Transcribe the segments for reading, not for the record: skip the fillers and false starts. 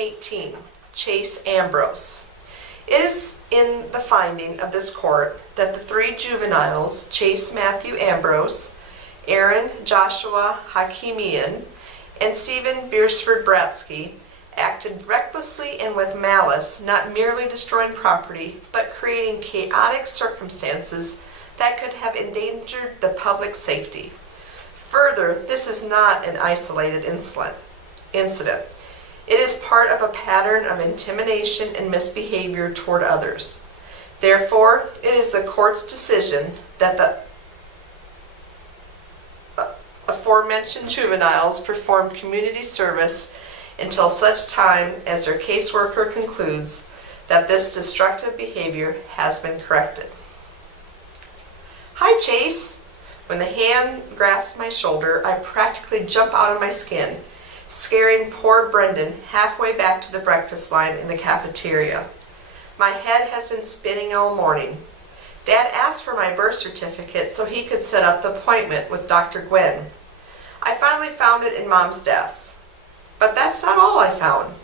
18, Chase Ambrose. It is in the finding of this court that the three juveniles, Chase Matthew Ambrose, Aaron Joshua Hakimian, and Stephen Beersford Bratsky, acted recklessly and with malice, not merely destroying property, but creating chaotic circumstances that could have endangered the public safety. Further, this is not an isolated incident. It is part of a pattern of intimidation and misbehavior toward others. Therefore, it is the court's decision that the aforementioned juveniles perform community service until such time as their caseworker concludes that this destructive behavior has been corrected. Hi, Chase. When the hand grasps my shoulder, I practically jump out of my skin, scaring poor Brendan halfway back to the breakfast line in the cafeteria. My head has been spinning all morning. Dad asked for my birth certificate so he could set up the appointment with Dr. Gwen. I finally found it in Mom's desk. But that's not all I found.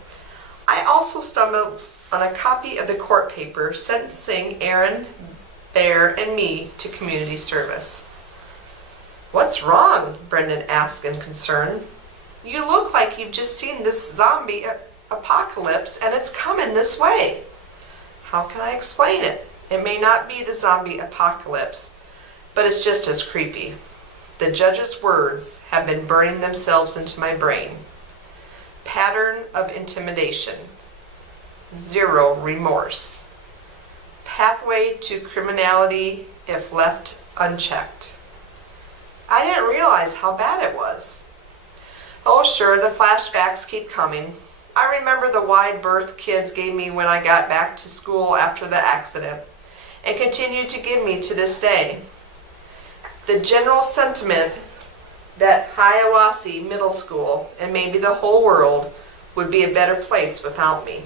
I also stumbled on a copy of the court paper sentencing Aaron, Bear, and me to community service. What's wrong? Brendan asked in concern. You look like you've just seen this zombie apocalypse and it's coming this way. How can I explain it? It may not be the zombie apocalypse, but it's just as creepy. The judge's words have been burning themselves into my brain. Pattern of intimidation. Zero remorse. Pathway to criminality if left unchecked. I didn't realize how bad it was. Oh sure, the flashbacks keep coming. I remember the wide berth kids gave me when I got back to school after the accident, and continue to give me to this day. The general sentiment that Hiawassee Middle School, and maybe the whole world, would be a better place without me.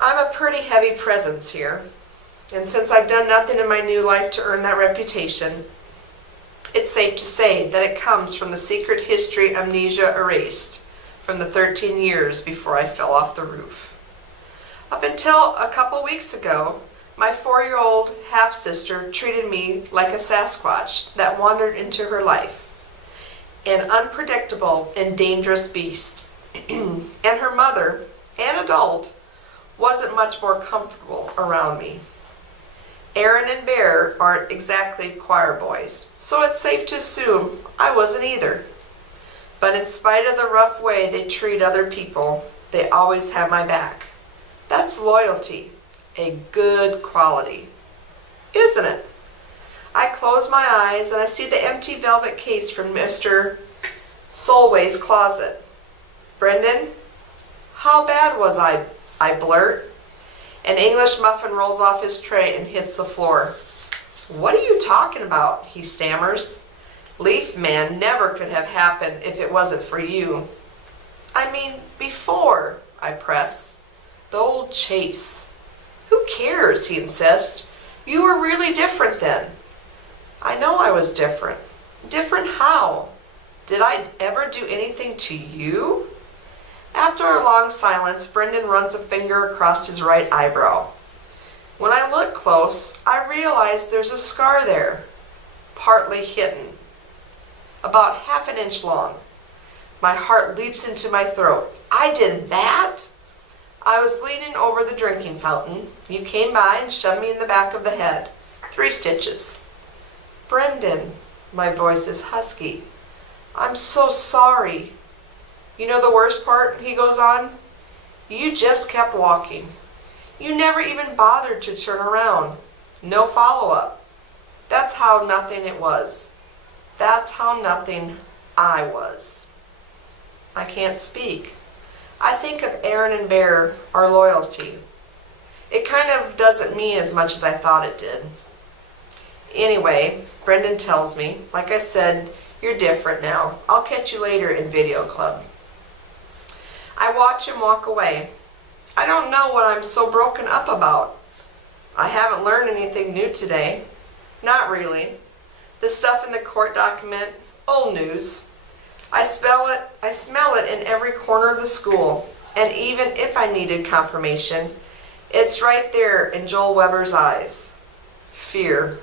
I'm a pretty heavy presence here, and since I've done nothing in my new life to earn that reputation, it's safe to say that it comes from the secret history amnesia erased from the 13 years before I fell off the roof. Up until a couple weeks ago, my 4-year-old half-sister treated me like a Sasquatch that wandered into her life, an unpredictable and dangerous beast. And her mother, an adult, wasn't much more comfortable around me. Aaron and Bear aren't exactly choir boys, so it's safe to assume I wasn't either. But in spite of the rough way they treat other people, they always have my back. That's loyalty. A good quality, isn't it? I close my eyes and I see the empty velvet case from Mr. Solway's closet. Brendan, how bad was I blurt. An English muffin rolls off his tray and hits the floor. What are you talking about? He stammers. Leaf Man never could have happened if it wasn't for you. I mean, before, I press. The old Chase. Who cares, he insists. You were really different then. I know I was different. Different how? Did I ever do anything to you? After a long silence, Brendan runs a finger across his right eyebrow. When I look close, I realize there's a scar there, partly hidden, about ½ an inch long. My heart leaps into my throat. I did that? I was leaning over the drinking fountain. You came by and shoved me in the back of the head. 3 stitches. Brendan, my voice is husky. I'm so sorry. You know the worst part, he goes on? You just kept walking. You never even bothered to turn around. No follow-up. That's how nothing it was. That's how nothing I was. I can't speak. I think of Aaron and Bear, our loyalty. It kind of doesn't mean as much as I thought it did. Anyway, Brendan tells me, like I said, you're different now. I'll catch you later in video club. I watch him walk away. I don't know what I'm so broken up about. I haven't learned anything new today. Not really. The stuff in the court document, old news. I smell it in every corner of the school. And even if I needed confirmation, it's right there in Joel Weber's eyes. Fear.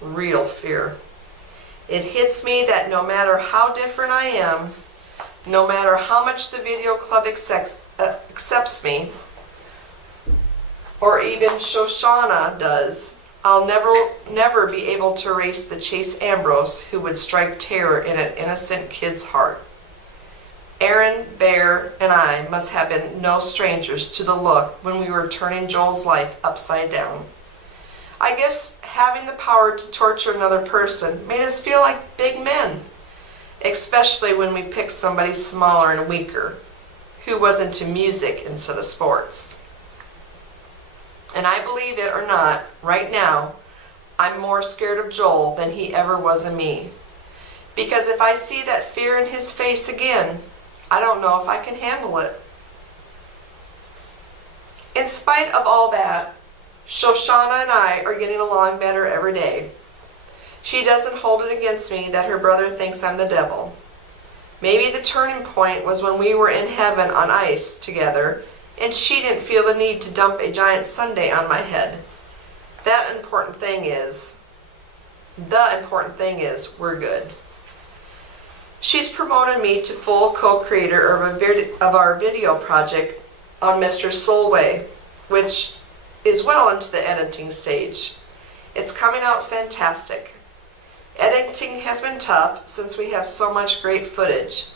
Real fear. It hits me that no matter how different I am, no matter how much the video club accepts me, or even Shoshana does, I'll never be able to erase the Chase Ambrose who would strike terror in an innocent kid's heart. Aaron, Bear, and I must have been no strangers to the look when we were turning Joel's life upside down. I guess having the power to torture another person made us feel like big men, especially when we picked somebody smaller and weaker, who was into music instead of sports. And I believe it or not, right now, I'm more scared of Joel than he ever was of me. Because if I see that fear in his face again, I don't know if I can handle it. In spite of all that, Shoshana and I are getting along better every day. She doesn't hold it against me that her brother thinks I'm the devil. Maybe the turning point was when we were in heaven on ice together and she didn't feel the need to dump a giant sundae on my head. The important thing is, we're good. She's promoted me to full co-creator of our video project on Mr. Solway, which is well into the editing stage. It's coming out fantastic. Editing has been tough since we have so much great footage.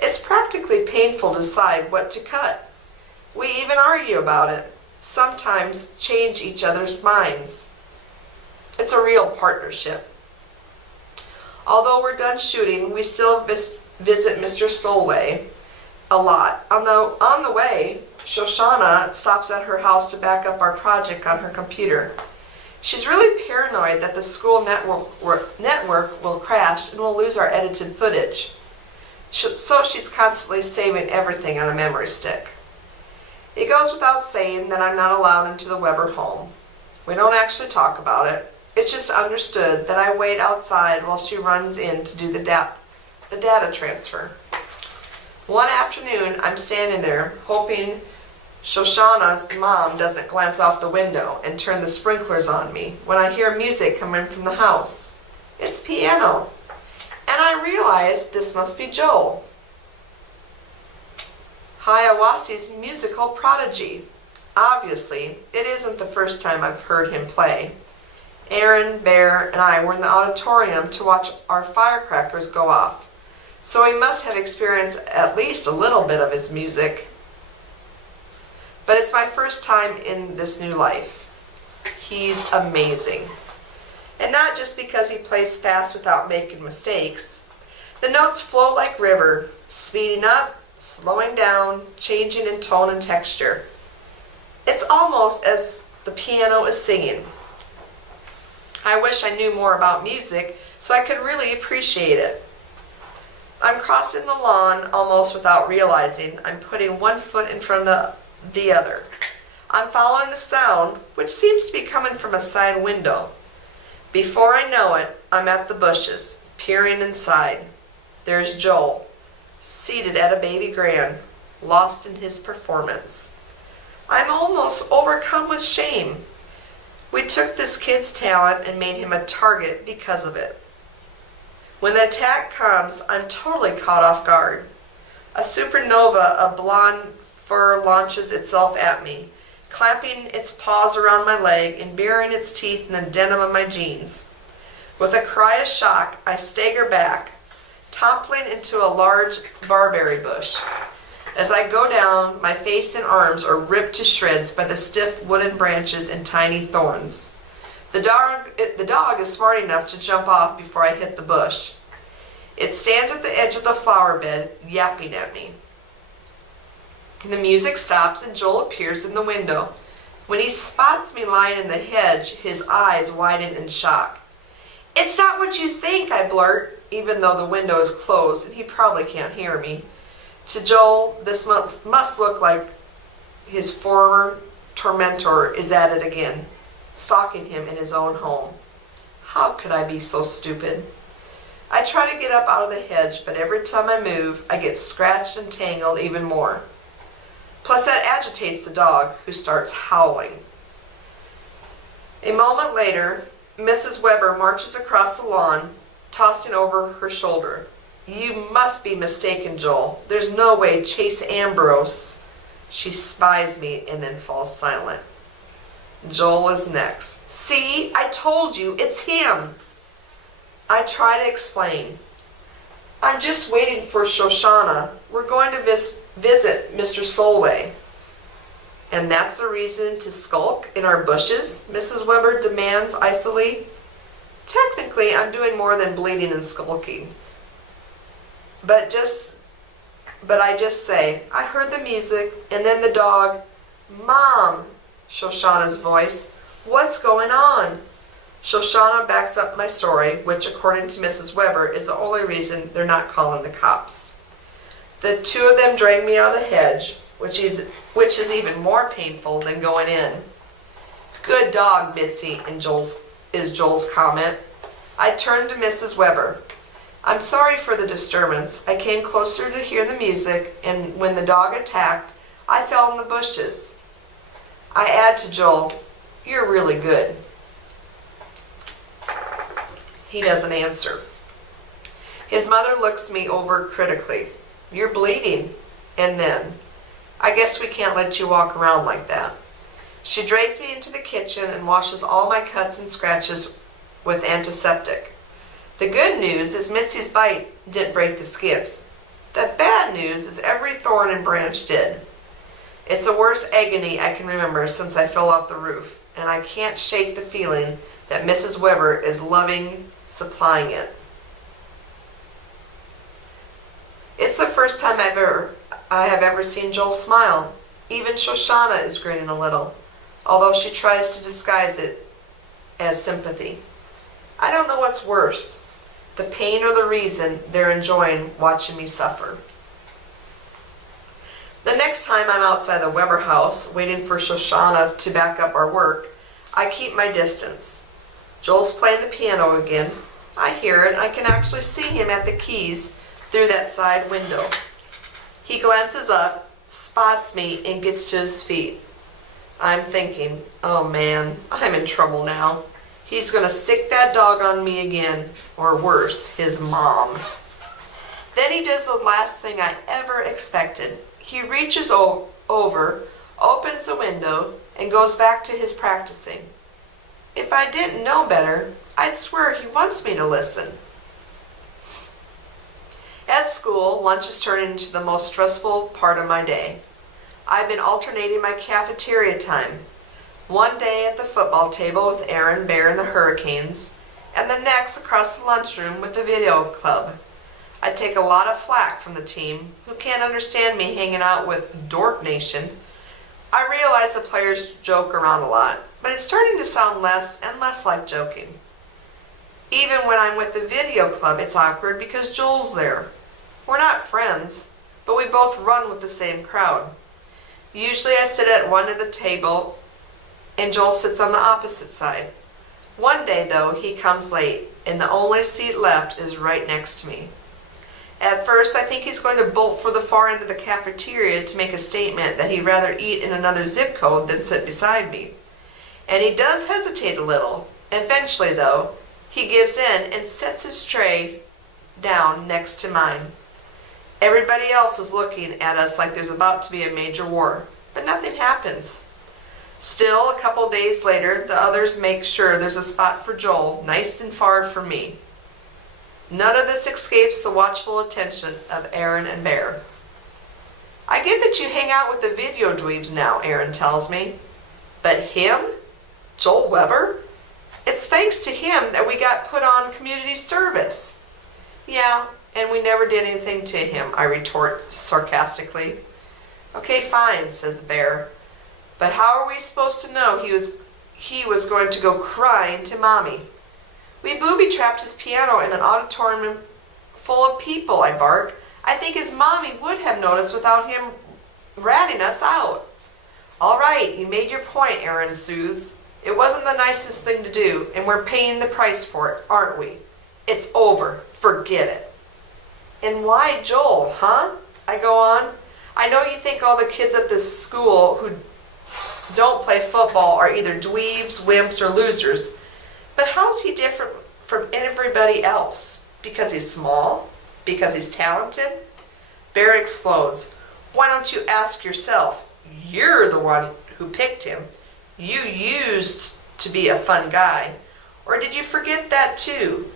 It's practically painful to decide what to cut. We even argue about it, sometimes change each other's minds. It's a real partnership. Although we're done shooting, we still visit Mr. Solway a lot. On the way, Shoshana stops at her house to back up our project on her computer. She's really paranoid that the school network will crash and we'll lose our edited footage. So she's constantly saving everything on a memory stick. It goes without saying that I'm not allowed into the Weber home. We don't actually talk about it. It's just understood that I wait outside while she runs in to do the data transfer. One afternoon, I'm standing there hoping Shoshana's mom doesn't glance out the window and turn the sprinklers on me when I hear music coming from the house. It's piano. And I realize this must be Joel, Hiawatha's musical prodigy. Obviously, it isn't the first time I've heard him play. Aaron, Bear, and I were in the auditorium to watch our firecrackers go off, so he must have experienced at least a little bit of his music. But it's my first time in this new life. He's amazing. And not just because he plays fast without making mistakes. The notes flow like river, speeding up, slowing down, changing in tone and texture. It's almost as the piano is singing. I wish I knew more about music so I could really appreciate it. I'm crossing the lawn almost without realizing I'm putting one foot in front of the other. I'm following the sound, which seems to be coming from a side window. Before I know it, I'm at the bushes, peering inside. There's Joel, seated at a baby grand, lost in his performance. I'm almost overcome with shame. We took this kid's talent and made him a target because of it. When the attack comes, I'm totally caught off guard. A supernova of blonde fur launches itself at me, clapping its paws around my leg and burying its teeth in the denim of my jeans. With a cry of shock, I stagger back, toppling into a large barberry bush. As I go down, my face and arms are ripped to shreds by the stiff wooden branches and tiny thorns. The dog is smart enough to jump off before I hit the bush. It stands at the edge of the flower bed, yapping at me. The music stops and Joel appears in the window. When he spots me lying in the hedge, his eyes widen in shock. "It's not what you think," I blurt, even though the window is closed and he probably can't hear me. To Joel, this must look like his former tormentor is at it again, stalking him in his own home. How could I be so stupid? I try to get up out of the hedge, but every time I move, I get scratched and tangled even more. Plus that agitates the dog, who starts howling. A moment later, Mrs. Weber marches across the lawn, tossing over her shoulder. "You must be mistaken, Joel. There's no way Chase Ambrose." She spies me and then falls silent. Joel is next. "See, I told you, it's him." I try to explain. "I'm just waiting for Shoshana. We're going to visit Mr. Solway." "And that's a reason to skulk in our bushes?" Mrs. Weber demands icily. "Technically, I'm doing more than bleeding and skulking. But I just say, I heard the music, and then the dog." "Mom," Shoshana's voice, "what's going on?" Shoshana backs up my story, which according to Mrs. Weber is the only reason they're not calling the cops. The two of them drag me out of the hedge, which is even more painful than going in. "Good dog, Mitzi," is Joel's comment. I turn to Mrs. Weber. "I'm sorry for the disturbance. I came closer to hear the music, and when the dog attacked, I fell in the bushes." I add to Joel, "You're really good." He doesn't answer. His mother looks me over critically. "You're bleeding." And then, "I guess we can't let you walk around like that." She drags me into the kitchen and washes all my cuts and scratches with antiseptic. The good news is Mitzi's bite didn't break the skin. The bad news is every thorn and branch did. It's the worst agony I can remember since I fell off the roof, and I can't shake the feeling that Mrs. Weber is loving supplying it. It's the first time I have ever seen Joel smile. Even Shoshana is grinning a little, although she tries to disguise it as sympathy. I don't know what's worse, the pain or the reason they're enjoying watching me suffer. The next time I'm outside the Weber house, waiting for Shoshana to back up our work, I keep my distance. Joel's playing the piano again. I hear it. I can actually see him at the keys through that side window. He glances up, spots me, and gets to his feet. I'm thinking, oh man, I'm in trouble now. He's going to sick that dog on me again, or worse, his mom. Then he does the last thing I ever expected. He reaches over, opens the window, and goes back to his practicing. If I didn't know better, I'd swear he wants me to listen. At school, lunch is turning into the most stressful part of my day. I've been alternating my cafeteria time. One day at the football table with Aaron, Bear, and the Hurricanes, and the next across the lunchroom with the video club. I take a lot of flack from the team, who can't understand me hanging out with Dork Nation. I realize the players joke around a lot, but it's starting to sound less and less like joking. Even when I'm with the video club, it's awkward because Joel's there. We're not friends, but we both run with the same crowd. Usually I sit at one of the table, and Joel sits on the opposite side. One day, though, he comes late, and the only seat left is right next to me. At first, I think he's going to bolt for the far end of the cafeteria to make a statement that he'd rather eat in another zip code than sit beside me. And he does hesitate a little. Eventually, though, he gives in and sets his tray down next to mine. Everybody else is looking at us like there's about to be a major war, but nothing happens. Still, a couple days later, the others make sure there's a spot for Joel, nice and far from me. None of this escapes the watchful attention of Aaron and Bear. I get that you hang out with the video dweebs now, Aaron tells me. But him? Joel Weber? It's thanks to him that we got put on community service. Yeah, and we never did anything to him, I retort sarcastically. Okay, fine, says Bear. But how are we supposed to know he was going to go crying to Mommy? We booby-trapped his piano in an auditorium full of people, I bark. I think his mommy would have noticed without him ratting us out. All right, you made your point, Aaron soothes. It wasn't the nicest thing to do, and we're paying the price for it, aren't we? It's over. Forget it. And why Joel, huh? I go on. I know you think all the kids at this school who don't play football are either dweebs, wimps, or losers, but how is he different from everybody else? Because he's small? Because he's talented? Bear explodes. Why don't you ask yourself? You're the one who picked him. You used to be a fun guy. Or did you forget that too?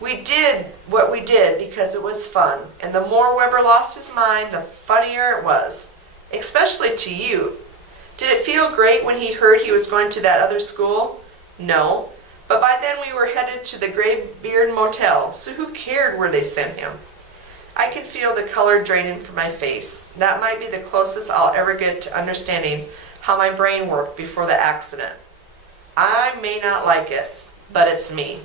We did what we did because it was fun, and the more Weber lost his mind, the funnier it was, especially to you. Did it feel great when he heard he was going to that other school? No, but by then we were headed to the Graybeard Motel, so who cared where they sent him? I can feel the color draining from my face. That might be the closest I'll ever get to understanding how my brain worked before the accident. I may not like it, but it's me.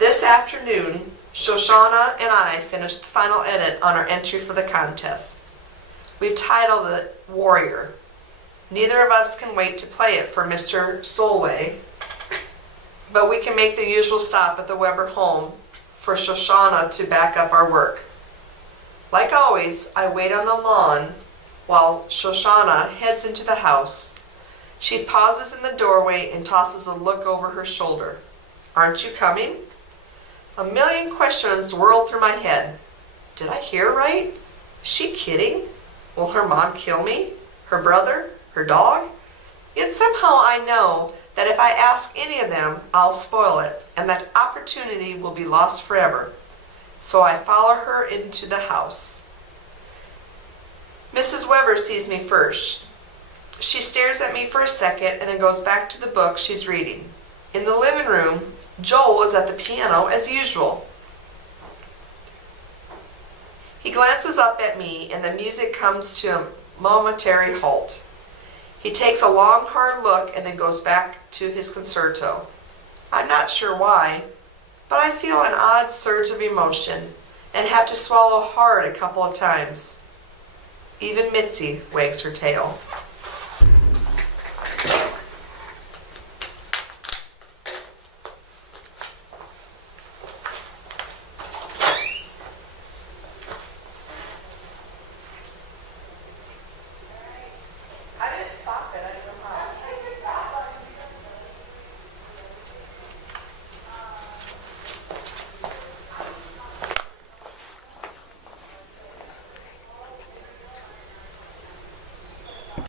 This afternoon, Shoshana and I finished the final edit on our entry for the contest. We've titled it Warrior. Neither of us can wait to play it for Mr. Solway, but we can make the usual stop at the Weber home for Shoshana to back up our work. Like always, I wait on the lawn while Shoshana heads into the house. She pauses in the doorway and tosses a look over her shoulder. Aren't you coming? A million questions whirl through my head. Did I hear right? Is she kidding? Will her mom kill me? Her brother? Her dog? Yet somehow I know that if I ask any of them, I'll spoil it, and that opportunity will be lost forever. So I follow her into the house. Mrs. Weber sees me first. She stares at me for a second and then goes back to the book she's reading. In the living room, Joel is at the piano as usual. He glances up at me and the music comes to a momentary halt. He takes a long, hard look and then goes back to his concerto. I'm not sure why, but I feel an odd surge of emotion and have to swallow hard a couple of times. Even Mitzi wags her tail.